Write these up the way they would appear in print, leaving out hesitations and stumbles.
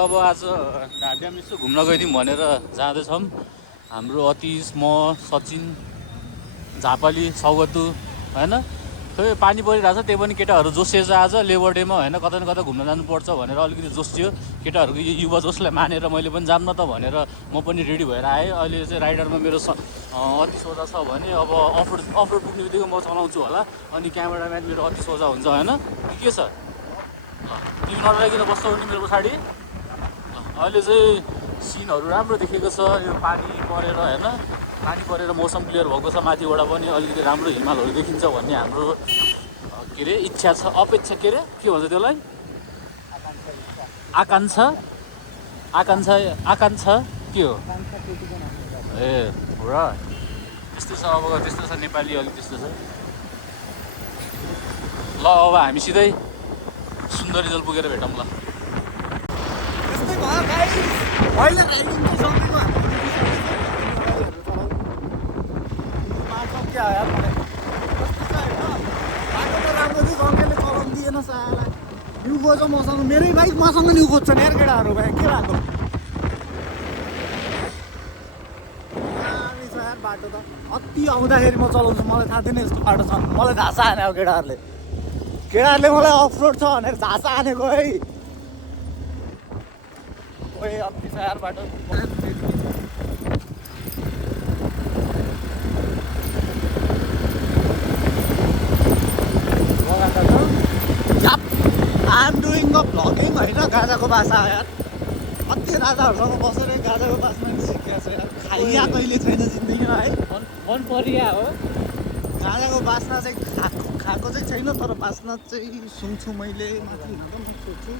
अब आज ढाबियामा यसो घुम्न गइदिउँ भनेर जाँदैछौँ। हाम्रो अतिश, म, सचिन, झापाली, सौगतु होइन। खोइ पानी परिरहेको छ, त्यही पनि केटाहरू जोसिएछ आज लेबर डेमा होइन। कता न कता घुम्न जानुपर्छ भनेर अलिकति जोसियो केटाहरूको। यो युवा जोसलाई मानेर मैले पनि जान्न त भनेर म पनि रेडी भएर आएँ। अहिले चाहिँ राइडरमा मेरो अति सोझा छ भने अब अफ रोड पुग्ने बित्तिकै म चलाउँछु होला। अनि क्यामेराम्यान मेरो अति सोझा हुन्छ होइन। के छ तिमी नडराइकन बस्छौ नि मेरो पछाडि। अहिले चाहिँ सिनहरू राम्रो देखेको छ, यो पानी परेर होइन। पानी परेर मौसम क्लियर भएको छ, माथिबाट पनि अलिकति राम्रो हिमालहरू देखिन्छ भन्ने हाम्रो के अरे इच्छा छ, अपेक्षा। के अरे के भन्छ त्यसलाई? आकाङ्क्षा आकाङ्क्षा के हो? ए हो र, त्यस्तो छ। अब त्यस्तो छ, नेपाली अलिक त्यस्तो छ। ल अब हामी सिधै सुन्दरी जल पुगेर भेटौँ ल। खोज मसँग, मेरै बाइक मसँग नि खोज्छ नि यार केटाहरू। भाइ के भएको यार बाटो त अति आउँदाखेरि म चलाउँछु, मलाई थाहा थिएन यस्तो बाटो छ। मलाई झासा हाने अब केटाहरूले मलाई अफ रोड छ भनेर झासा हानेको है। ओए अति छ यार बाटो। आइएम डुइङ अ भ्लगिङ होइन, गाजाको बासा यार। कति राजाहरूसँग बसेर गाजाको बासमा नि सिकेको छ यार। खाइया कहिले छैन जिन्दगीमा है, मन परिया हो। गाजाको बास्ना चाहिँ खाएको चाहिँ छैन, तर बास्ना चाहिँ सुन्छु मैले। माथि सोध्छु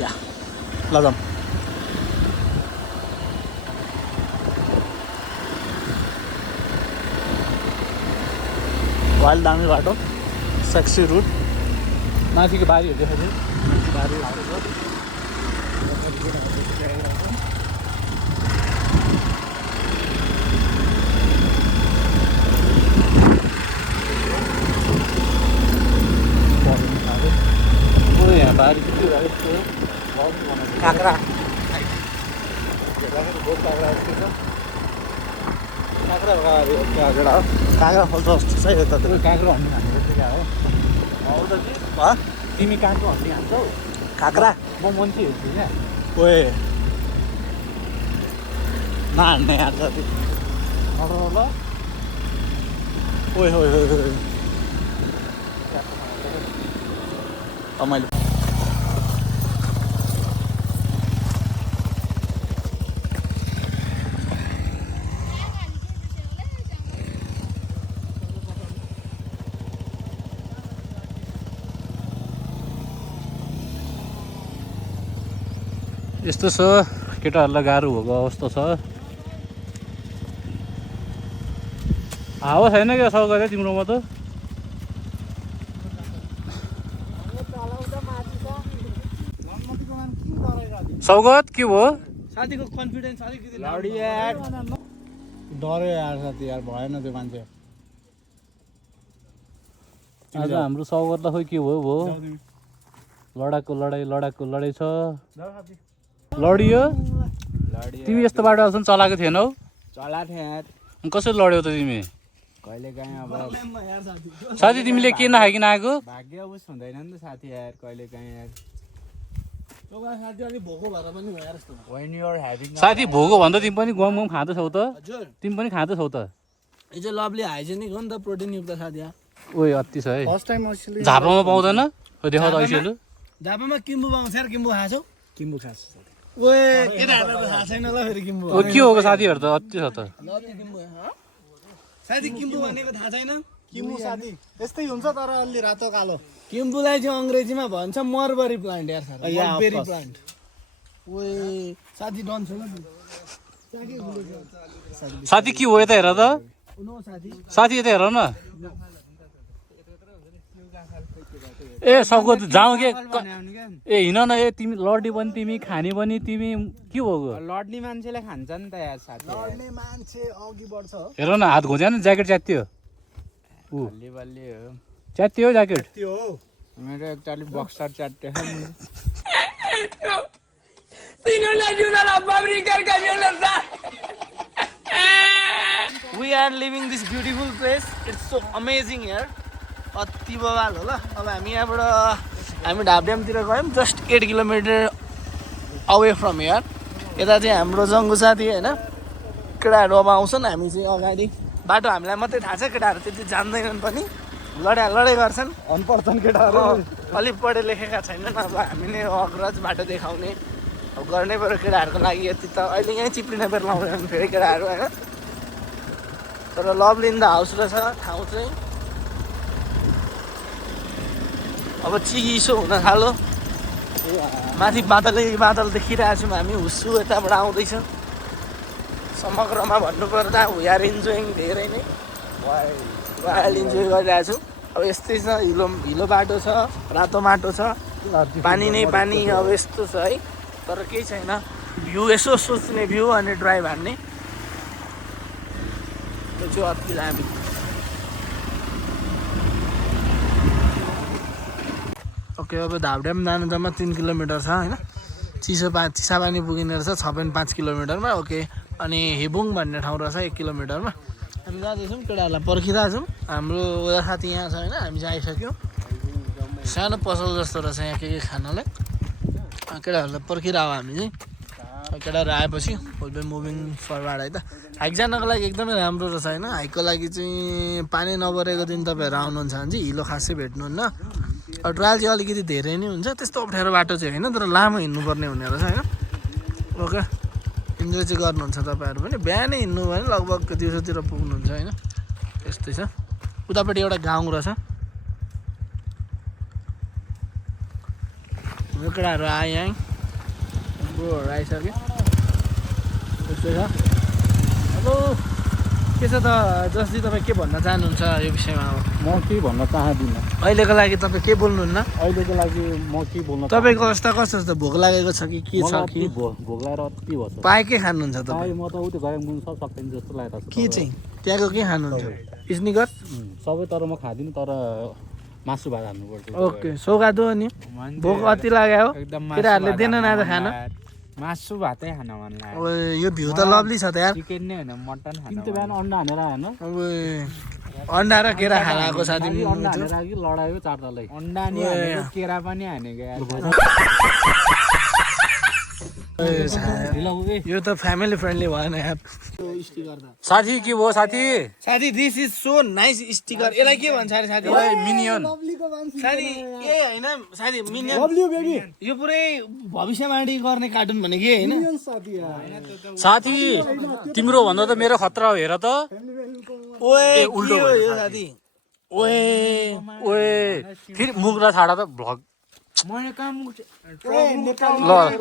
या ल जाउँ। वाइल्ड दामी बाटो, सेक्सी रुट। माथिको बारीहरू देखाउँछु। यहाँ बारी काँक्रा काँक्रा फल्छ जस्तो छ यो त। काँक्रो हन्डी खानु क्या हो? तिमी काँक्रो हन्डी खान्छौ? काँक्रा म मान्छे हेर्छु क्या। ओए नहान्ने यार साथी। ल ओए मैले यस्तो छ, केटाहरूलाई गाह्रो भएको अवस्था छ। हावा छैन क्या सौगात तिम्रोमा त? सौगात के भयो? साथीको कन्फिडेन्स अलिकति डऱ्यो यार साथी यार, भएन त्यो मान्छे। आज हाम्रो सौगातलाई खोइ के भयो? लडाको लडाइ छ। लडियो? तिमी यस्तो बाटो आउँछ चलाएको थिएनौ? चला थिएँ यार। कसरी लड्यौ त तिमी? कहिले काहीँ अब साथी तिमीले के नखाइकन आएको? भाग्य उस हुँदैन नि त साथी यार, कहिले काहीँ यार। साथी अलिक भोको भएर पनि भयो यार यस्तो। साथी भोको भन्दा तिमी पनि गम खाँदैछौ त? तिमी पनि खाँदैछौ त? यो चाहिँ लभली हाइजेनिक हो नि त, प्रोटिन युक्त साथी यार। ओए अति छ है। फर्स्ट टाइम झापामा पाउँदैन? देखाउ त ऐसेलु। झापामा किम्बु पाउँछ यार। किम्बु खान्छौ? किम्बु खान्छ ओए केटाहरूलाई थाहा छैन ल फेरि किम्बु ओ के हो साथीहरू त अति छ त। साथी किम्बु भनेको थाहा छैन? किम्बु साथी यस्तै हुन्छ तर अलि रातो कालो। किम्बुलाई चाहिँ अङ्ग्रेजीमा भन्छ मरबरी प्लान्ट यार सर। मरबेरी प्लान्ट। ओए साथी डन छ ल। साथी के हो यता हेर त? साथी यता हेर न। ए सौगात जाउँ के? ए हिँड न। ए तिमी लड्ने पनि तिमी, खाने पनि तिमी, के भयो? लड्ने मान्छेले खान्छ नि त यार साथी। लड्ने मान्छे अघि बढ्छ। हेर न हात घोज्या न, ज्याकेट च्यात्यो। बल्ली बल्ली हो। च्यात्यो ज्याकेट। त्यो हो मेरो एकचोटि boxer च्यात्यो। We are leaving this beautiful place. It's so amazing here. अति बवाल हो ल अब हामी यहाँबाट हामी ढाबड्यामतिर गयौँ just 8 kilometre away from here यता चाहिँ हाम्रो जङ्गु साथी होइन केटाहरू अब आउँछन् हामी चाहिँ अगाडि बाटो हामीलाई मात्रै थाहा छ केटाहरू त्यति जान्दैनन् पनि लडाइ गर्छन् अनपढ छन् केटाहरू अलिक पढे लेखेका छैनन् अब हामी नै अग्रज बाटो देखाउने अब गर्नै पऱ्यो केटाहरूको लागि यति त अहिले यहीँ चिप्लिने बेर लाउँदैन फेरि केटाहरू होइन तर लभली इन द हाउस रहेछ ठाउँ चाहिँ अब चिसो हुन थाल्यो माथि बादल देखिरहेको छौँ हामी हुस्सु यताबाट आउँदैछ समग्रमा भन्नुपर्दा वी आर इन्जोइङ धेरै नै वाइल इन्जोय गरिरहेको छु अब यस्तै छ हिलो बाटो छ रातो माटो छ पानी नै पानी अब यस्तो छ है तर केही छैन भ्यू यसो सोच्ने भ्यू अनि ड्राइभ हान्ने त्यो चाहिँ अति दामी ओके अब ढाबड्याम जानु जम्मा 3 किलोमिटर छ होइन चिसापानी पुगिने रहेछ 6.5 किलोमिटरमा ओके अनि हिबुङ भन्ने ठाउँ रहेछ 1 किलोमिटरमा हामी जाँदैछौँ केटाहरूलाई पर्खिरहेछौँ हाम्रो उता साथी यहाँ छ होइन हामी चाहिँ आइसक्यौँ सानो पसल जस्तो रहेछ यहाँ के खानालाई केटाहरूलाई पर्खिरहेको हामी चाहिँ केटाहरू आएपछि विल बी मुभिङ फरवार्ड है त हाइक जानको लागि एकदमै राम्रो रहेछ होइन हाइकको लागि चाहिँ पानी नपरेको दिन तपाईँहरू आउनुहुन्छ भने चाहिँ हिलो खासै भेट्नुहुन्न ट्रायल चाहिँ अलिकति धेरै नै हुन्छ त्यस्तो अप्ठ्यारो बाटो चाहिँ होइन तर लामो हिँड्नुपर्ने हुने रहेछ होइन ओके इन्जोय चाहिँ गर्नुहुन्छ तपाईँहरू पनि बिहानै हिँड्नु भयो भने लगभग दिउँसोतिर पुग्नुहुन्छ होइन त्यस्तै छ उतापट्टि एउटा गाउँ रहेछ हाम्रो केटाहरू आयो यहाँ ब्रोहरू आइसक्यो त्यस्तै छ हेलो के छ त जसले तपाईँ के भन्न चाहनुहुन्छ यो विषयमा अब म केही भन्न चाहदिनँ अहिलेको लागि तपाईँ के बोल्नुहुन्न अहिलेको लागि म के बोल्न तपाईँको अवस्था कस्तो छ त भोक लागेको छ कि के छ कि भोक लागेर अति भन्छ पाए के खानुहुन्छ तपाईँ म त उति गएर मुन सब सक्दैन जस्तो लागेको छ के चाहिँ त्यहाँको के खानुहुन्छ स्निकर सबै तर म खाँदिनँ तर मासु भात हाल्नुपर्छ ओके सौगादो अनि भोक अति लाग्यो हो केटाहरूले दिएन न आज खाना मासु भातै खान मन लाग्यो यो भ्यू त लभली छ त यार चिकन नै होइन मटन खान तिमी त बिहान अन्डा हानेर आएन अब अन्डा र केरा खाना आएको साथी अन्डा हानेर कि लडायो चारतलै अन्डा नि हानेको केरा पनि हानेको यार यो त फ्यामिली फ्रेन्डली भएन यार साथी के भयो साथी साथी this is so nice sticker यसलाई के भन्छ अरे साथी मिनियन साथी ए होइन साथी मिनियन यो पुरै भविष्यवाणी गर्ने कार्टुन भनेको होइन साथी तिम्रो भन्दा त मेरो खतरा हो हेर त ओए उल्टो के हो भयो यो साथी ओए ओए फेरि मुख र छाडा त भ्लग मैले काम ल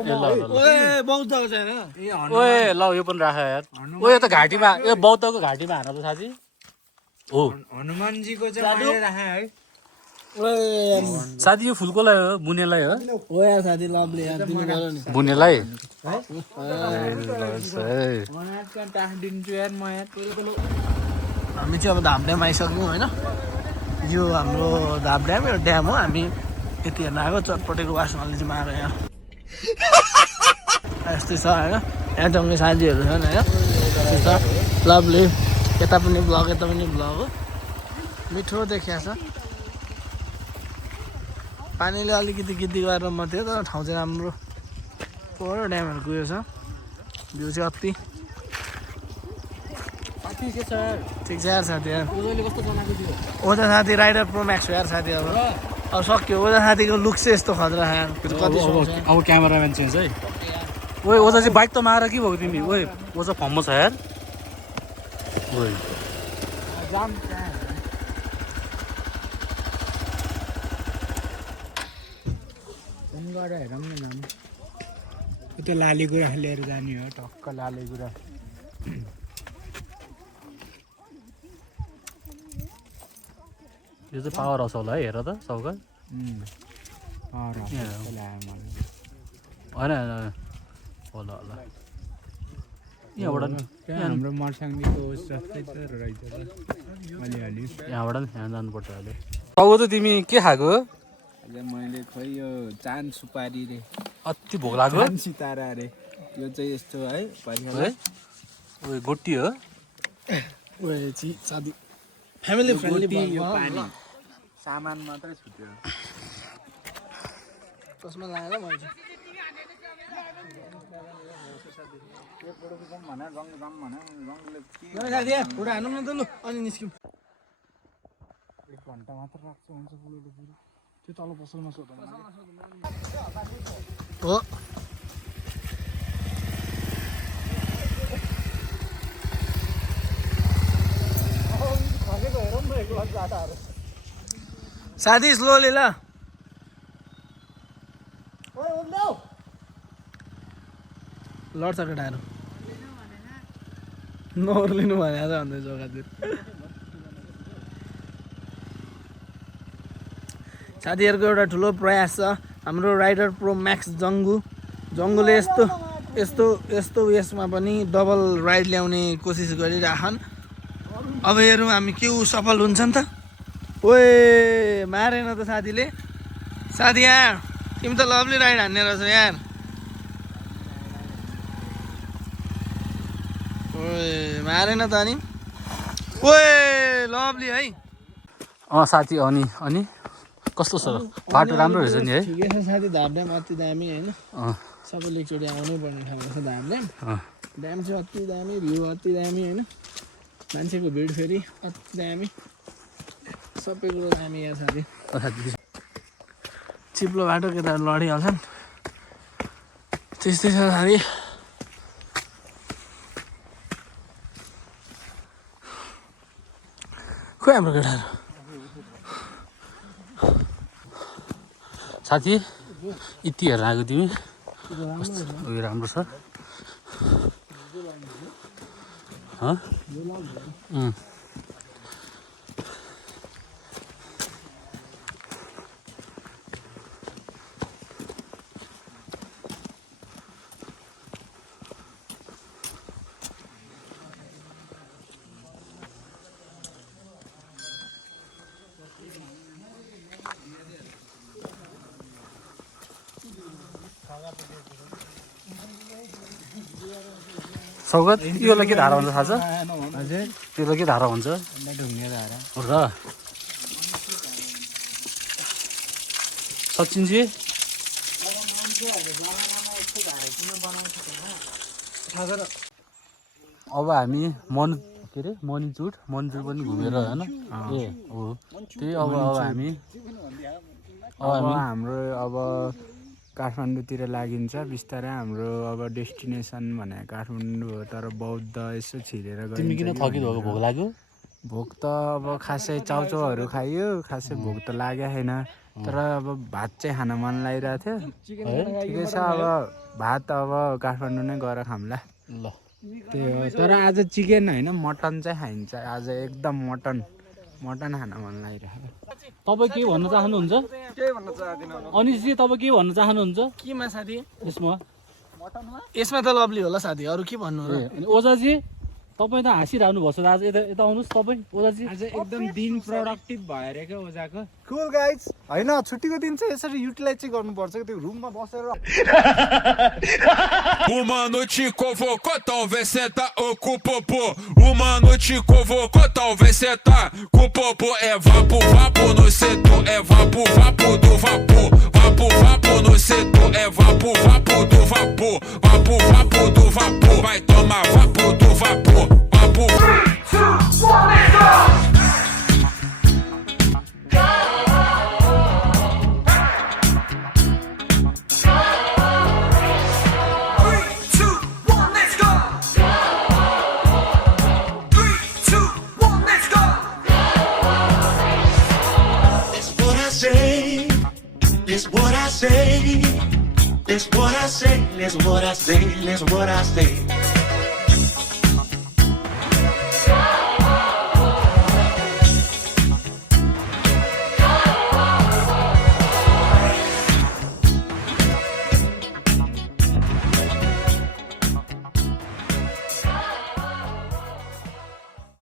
ल ओए बौद्ध हो छैन ओए ल यो पनि राख यार ओए त घाँटीमा यो बौद्धको घाँटीमा हान त साथी हो हनुमानजीको चाहिँ मैले राखेँ है ओए साथी यो फुलकोलाई हो बुनेलाई हो ओए साथी लभली यार तिमी गर नि बुनेलाई मलाई टाँसिदिन्छु यार म यार हामी चाहिँ अब धामड्याम आइसक्यौँ होइन यो हाम्रो धामड्याम यो ड्याम हो हामी यति हेर्न आएको चटपटेको वासनाले चाहिँ मार यहाँ यस्तै छ होइन यहाँ जम्मै साथीहरू छन् होइन यस्तै छ लभली यता पनि ब्लग यता पनि ब्लग हो मिठो देखिया छ पानीले अलिकति गिद्दी गरेर मात्रै हो तर ठाउँ चाहिँ राम्रो पुरो ड्यामहरूको उयो छ भ्यू चाहिँ अति ठिक छ यार साथी यार ओदा साथी राइडर प्रो म्याक्स हो यार साथी अब सक्यो ओदा साथीको लुक चाहिँ यस्तो खतरा यार कति अब क्यामेराम्यान चेन्ज है ओए ओजा चाहिँ बाइक त मार के भएको तिमी ओए ओजा फम्म छ यार ओए त्यो लाली गुरा लिएर जाने हो टक्क लाली गुरा यो चाहिँ पावर हाउस होला है हेर त सौका होइन होला होला यहाँबाट हाम्रो मर्साङदेखिको जस्तै त रहेछ त अलिअलि यहाँबाट नि यहाँ जानुपर्छ अहिले सौको त तिमी के खाएको अहिले मैले खोइ यो चान सुपारी रे अति भोक लाग्यो फान्सी तारा अरे यो चाहिँ यस्तो है है ओए गोटी हो साथी फ्यामिली फ्रेन्डली पानी सामान मात्रै छुट्यो कसमा लागेर मैले साथी फोटो हान्नु न त लु अनि निस्क्यौँ 1 घन्टा मात्र राख्छ हुन्छ बुलेट पुरो त्यो तल पसलमा सोध्नु हो साथी स्लोली ल लड्छ केटाहरू नोर्लिनु भनेर भन्दैछ खातिर साथीहरूको एउटा ठुलो प्रयास छ हाम्रो राइडर प्रो म्याक्स जङ्गुले यस्तो उयसमा पनि डबल राइड ल्याउने कोसिस गरिराखन् अब हेरौँ हामी के सफल हुन्छ नि त ओए मारेन त साथीले साथी यार तिमी त लभली राइड हान्ने रहेछ यार ओए मारेन त अनि ओए लभली है साथी अनि कस्तो छ बाटो राम्रो रहेछ नि है ठिकै छ साथी धामड्याम अति दामी होइन सबैले एकचोटि आउनै पर्ने ठाउँ रहेछ धामड्याम ड्याम चाहिँ अति दामी भ्यू अति दामी होइन मान्छेको भिड फेरि अति दामी सबै कुरो दामी यहाँ साथी चिप्लो बाटो केटाहरू लडिहाल्छन् त्यस्तै छ साथी खोइ हाम्रो केटाहरू साथी यति हेरेर आएको तिमी उयो राम्रो छ सौगत योलाई के धारा हुन्छ थाहा छ हजुर योलाई के धारा हुन्छ ढुङ्गे धारा हो र सचिनजी अब हामी मनिजुर पनि घुमेर होइन ए हो त्यही अब हामी हाम्रो अब काठमाडौँतिर लागिन्छ बिस्तारै हाम्रो अब डेस्टिनेसन भने काठमाडौँ हो तर बौद्ध यसो छिरेर तिमी किन थकित भएको भोक लाग्यो भोक त अब खासै चाउचाउहरू खाइयो खासै भोक त लागेको छैन तर अब भात चाहिँ खान मन लागिरहेको थियो ठिकै छ अब भात अब काठमाडौँ नै गएर खाउँला ल त्यही हो तर आज चिकन होइन मटन चाहिँ खाइन्छ आज एकदम मटन खान मन लागिरहेको तपाईँ के भन्न चाहनुहुन्छ अनिशजी तपाईँ के भन्न चाहनुहुन्छ केमा साथी यसमा त लभली होला साथी अरू के भन्नु र अनि ओजाजी तपाईँ त हाँसिरहनु भएको छ आज यता आउनुहोस् तपाईँ ओजाजी आज एकदम दिन प्रोडक्टिभ भएर क्या ओजाको कुल गाइज होइन छुट्टीको दिन चाहिँ यसरी युटिलाइज चाहिँ गर्नुपर्छ त्यो रुममा बसेर Uma noite convocou, talvez cê tá com o popô. Uma noite convocou, talvez cê tá com o popô. É vapo, vapo no setor, é vapo, vapo do vapor. Vapo, vapo no setor, é vapo, vapo do vapor. Vapo, vapo do vapor, vai tomar vapo do vapor. Vapo. 3, 2, 1, let's go! That's what I say, that's what I say, that's what I say, that's what I say.